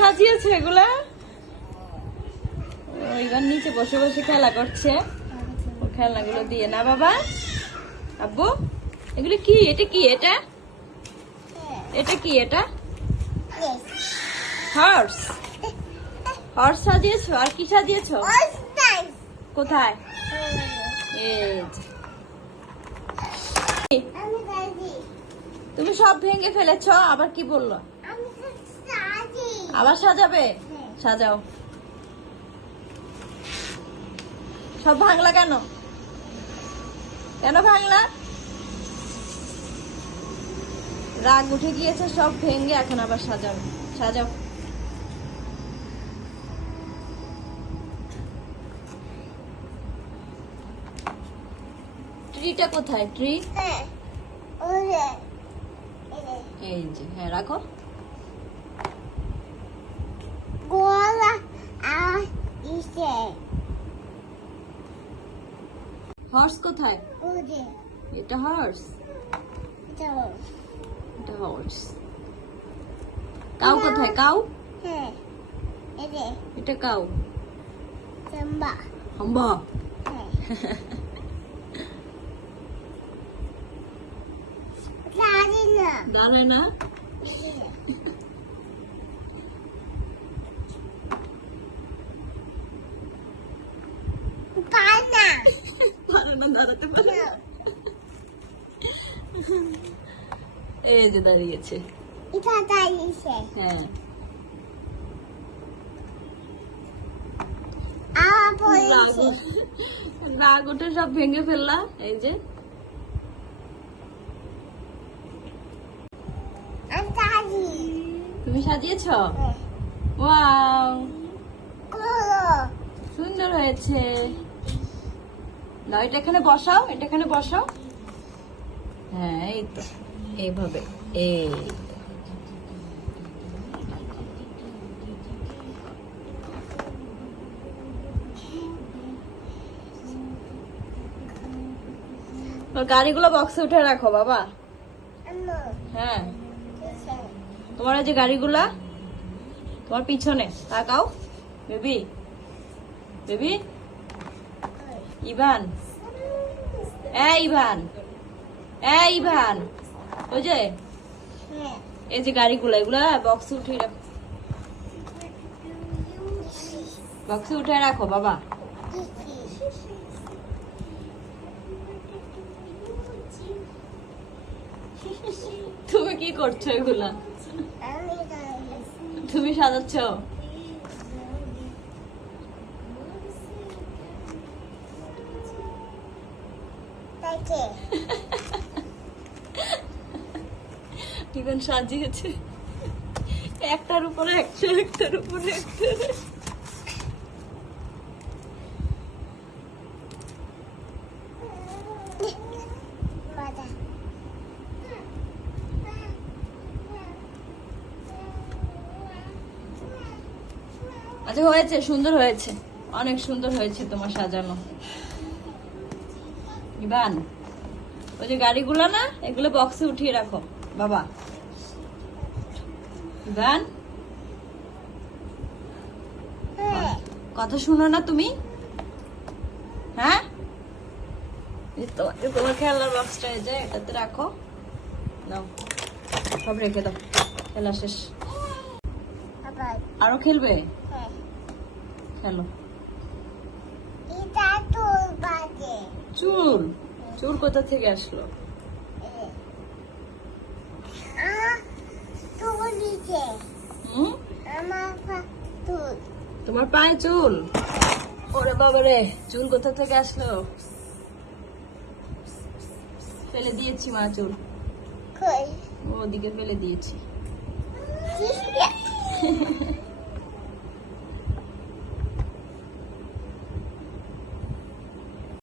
সাজিয়েছে এগুলা? এবার নিচে বসে বসে খেলা করছে। খেলনাগুলো দিয়ে। না বাবা? আব্বু এগুলো কি? এটা কি এটা? এটা কি এটা? Horse horse সাজিয়েছো? আর কি সাজিয়েছো? কোথায়? তুমি সব ভেঙে ফেলেছ আবার কি বলল? আবার সাজাবে? সাজাও। সব ভাঙলা কেন? কেন ভাঙলা? রাগ উঠে গিয়েছে সব ভেঙে এখন আবার সাজাও সাজাও। ট্রিটা কোথায়? ট্রি? এই যে হ্যাঁ রাখো। হর্স কোথায়? এটা হর্স এটা হর্স কাউ কোথায়? কাউ? এটা কাউ? হাম্বা দাঁড়ায় না। পারে না দাঁড়াতে পারে না। এই যে দাঁড়িয়েছে হ্যাঁ উঠে- রাগ উঠে সব ভেঙে ফেললা এই যে তুমি সাজিয়েছ ওয়াও সুন্দর হয়েছে না, এটা এখানে বসাও, এটা এখানে বসাও। হ্যাঁ এই তো, এইভাবে, এই। গাড়িগুলো বক্সে উঠে রাখো, বাবা। হ্যাঁ। তোমার যে গাড়িগুলা, তোমার পিছনে, তাকাও। Baby baby. ইভান। এ ইভান। এ ইভান। ওই যে এই যে গাড়িগুলা এগুলা বক্সে উঠে রাখো। বক্সে উঠে রাখো বাবা। তুমি কি করছ এগুলা? তুমি সাজাচ্ছ? ইভেন সাজিয়েছে। একটার উপরে একশো একটার উপরে একটা। আচ্ছা হয়েছে সুন্দর হয়েছে। অনেক সুন্দর হয়েছে তোমার সাজানো। ইবান ওই যে গাড়িগুলো না এগুলো বক্সে উঠিয়ে রাখো বাবা। ইবান কথা শুনো না তুমি? হ্যাঁ? এই তো- এই তোমার খেলার বক্সটা এই যে এটাতে রাখো। নাও সব রেখে দাও খেলা শেষ। আরও খেলবে? খেলো। চুল? চুল কোথা থেকে আসলো? তোমার পায়ে চুল? ওরে বাবা রে চুল কোথা থেকে আসলো? ফেলে দিয়েছি মা চুল। ওদিকে ফেলে দিয়েছি।